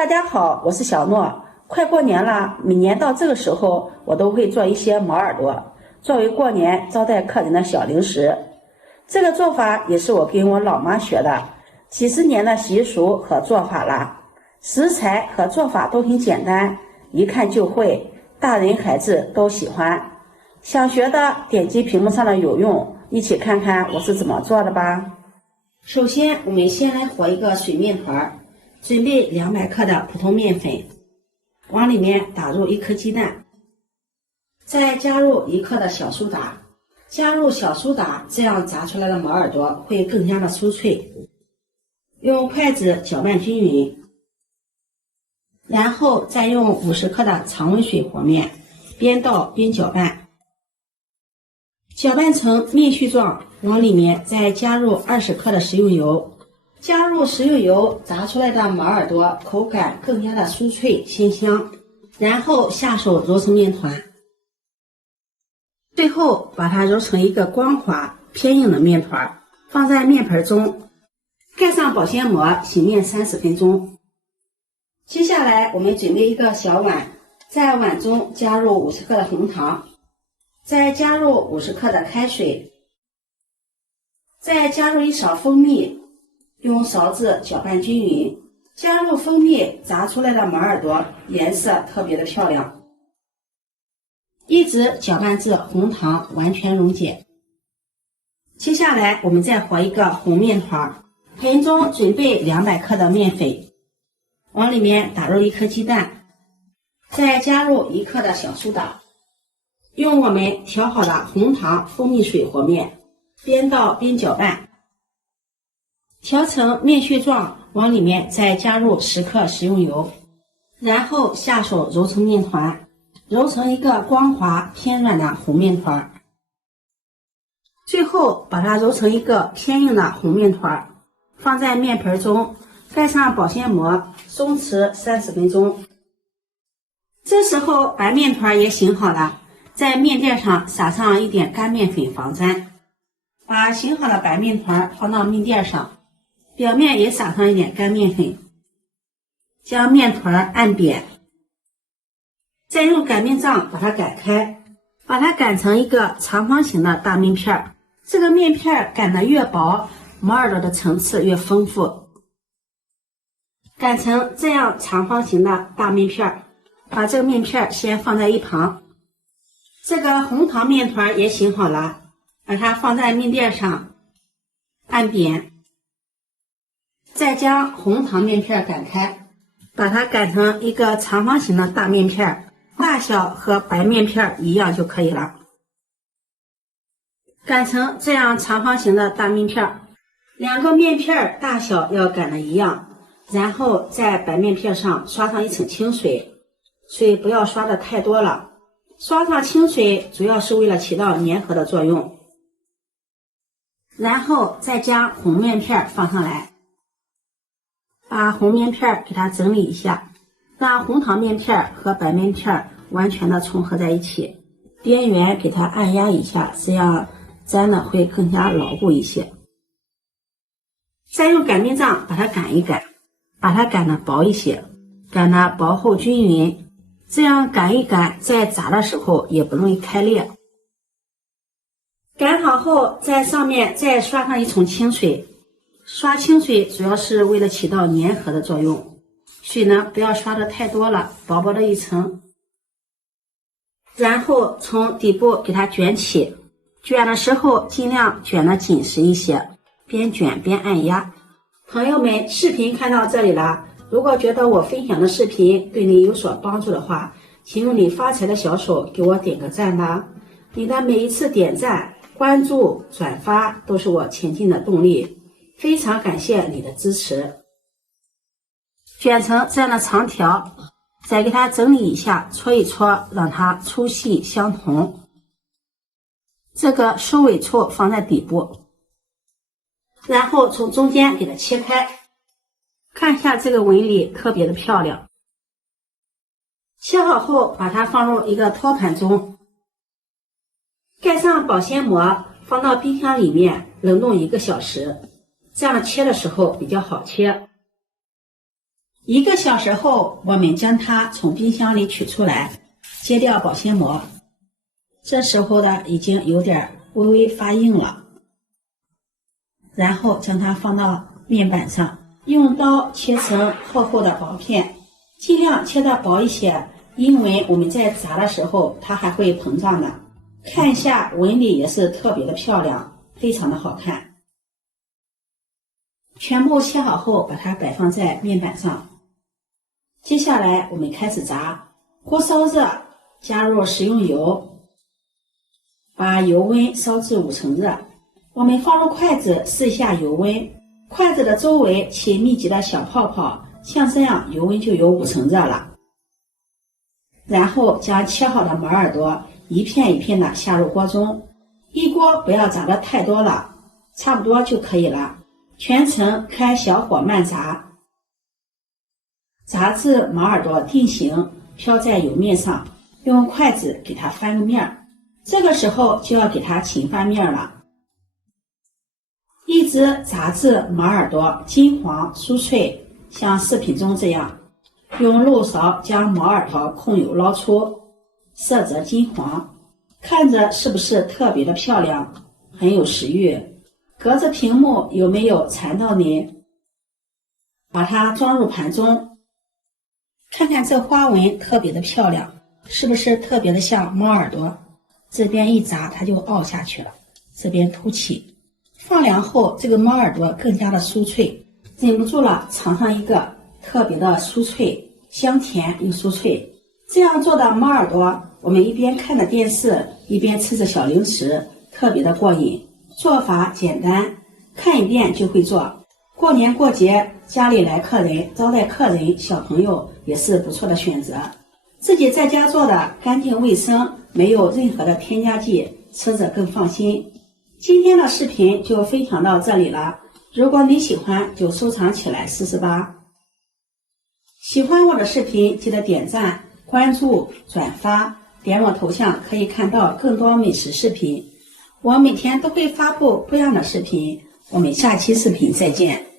大家好，我是小諾。快過年了，每年到這個時候，我都會做一些毛耳朵，作為過年招待客人的小零食。這個做法也是我跟我老媽學的，幾十年的習俗和做法了。食材和做法都很簡單，一看就會，大人孩子都喜歡。想學的點擊屏幕上的有用，一起看看我是怎麼做的吧。首先，我們先来和一個水面团。準備200克的普通面粉，往裡面打入1顆雞蛋，再加入1克的小蘇打，加入小蘇打，這樣炸出來的毛耳朵會更加的酥脆。用筷子攪拌均勻，然後再用50克的常溫水和面，邊倒邊攪拌，攪拌成面絮狀，往裡面再加入20克的食用油。加入食用油，炸出来的毛耳朵口感更加的酥脆鮮香，然後下手揉成面团，最後把它揉成一個光滑偏硬的面团，放在面盆中，蓋上保鮮膜，洗面30分鐘。接下來我們準備一個小碗，在碗中加入50克的紅糖，再加入50克的開水，再加入1勺蜂蜜，用勺子攪拌均勻，加入蜂蜜，炸出來的毛耳朵顏色特別的漂亮。一直攪拌至紅糖完全溶解。接下來我們再和一個紅面團，盆中準備200克的面粉，往裡面打入1顆雞蛋，再加入1克的小蘇打，用我們調好的紅糖蜂蜜水和面，邊倒邊攪拌。調成面絮狀，往裡面再加入10克食用油，然後下手揉成面团，揉成一個光滑偏軟的紅面团，最後把它揉成一個偏硬的紅面团，放在面盆中，蓋上保鮮膜，鬆弛30分鐘。這時候白面团也醒好了，在面墊上撒上一點乾面粉防粘，把醒好的白面团放到面墊上，表面也撒上一點乾面粉，將面團按扁，再用擀面杖把它擀開，把它擀成一個長方形的大面片。這個面片擀得越薄，毛耳朵的層次越豐富。擀成這樣長方形的大面片，把這個面片先放在一旁。這個紅糖面團也醒好了，把它放在面墊上，按扁。再將紅糖面片擀開，把它擀成一個長方形的大面片，大小和白面片一樣就可以了。擀成這樣長方形的大面片，2個面片大小要擀的一樣，然後在白面片上刷上一層清水，水不要刷的太多了，刷上清水主要是為了起到粘合的作用。然後再將紅面片放上來，把紅面片給它整理一下，讓紅糖面片和白面片完全的重合在一起，邊緣給它按壓一下，這樣粘的會更加牢固一些。再用擀面杖把它擀一擀，把它擀的薄一些，擀的薄厚均勻，這樣擀一擀，在炸的時候也不容易開裂。擀好後，在上面再刷上一層清水。刷清水主要是為了起到粘合的作用，水呢不要刷的太多了，薄薄的一層。然後從底部給它捲起，捲的時候盡量捲得緊實一些，邊捲邊按壓。朋友們，視頻看到這裡了，如果覺得我分享的視頻對你有所幫助的話，請用你發財的小手給我點個讚吧。你的每一次點讚、關注、轉發都是我前進的動力。非常感謝你的支持。捲成這樣的長條，再給它整理一下，搓一搓，讓它粗細相同。這個收尾處放在底部，然後從中間給它切開，看一下這個紋理特別的漂亮。切好後，把它放入一個托盤中，蓋上保鮮膜，放到冰箱裡面冷凍1個小時。这樣切的時候比較好切。1個小時後，我們将它從冰箱裡取出來，揭掉保鮮膜。這時候呢，已經有點微微发硬了。然後将它放到面板上，用刀切成厚厚的薄片，尽量切得薄一些，因为我们在炸的时候它还会膨脹的。看一下紋理也是特別的漂亮，非常的好看。全部切好後，把它擺放在面板上。接下來我們開始炸，鍋燒熱，加入食用油，把油溫燒至5成熱。我們放入筷子試一下油溫，筷子的周圍起密集的小泡泡，像這樣油溫就有5成熱了。然後將切好的毛耳朵一片一片的下入鍋中，一鍋不要炸得太多了，差不多就可以了。全程開小火慢炸，炸至毛耳朵定型，飄在油面上，用筷子給它翻個面兒。這個時候就要給它勤翻面了，一直炸至毛耳朵金黃酥脆，像視頻中這樣。用漏勺將毛耳朵控油撈出，色澤金黃，看着是不是特別的漂亮，很有食慾？隔着屏幕有沒有饞到你？把它裝入盤中，看看這花紋特別的漂亮，是不是特別的像貓耳朵？這邊一炸它就凹下去了，這邊凸起。放涼後這個貓耳朵更加的酥脆，忍不住了嘗上一個，特別的酥脆，香甜又酥脆。這樣做的貓耳朵，我們一邊看着電視，一邊吃着小零食，特別的過癮。做法簡單，看一遍就會做。過年過節家裡來客人，招待客人、小朋友也是不錯的選擇。自己在家做的乾淨衛生，沒有任何的添加劑，吃着更放心。今天的視頻就分享到這裡了，如果你喜歡就收藏起來試試吧。喜歡我的視頻記得點讚、關注、轉發，點我頭像可以看到更多美食視頻。我每天都會發布不一樣的視頻，我們下期視頻再見。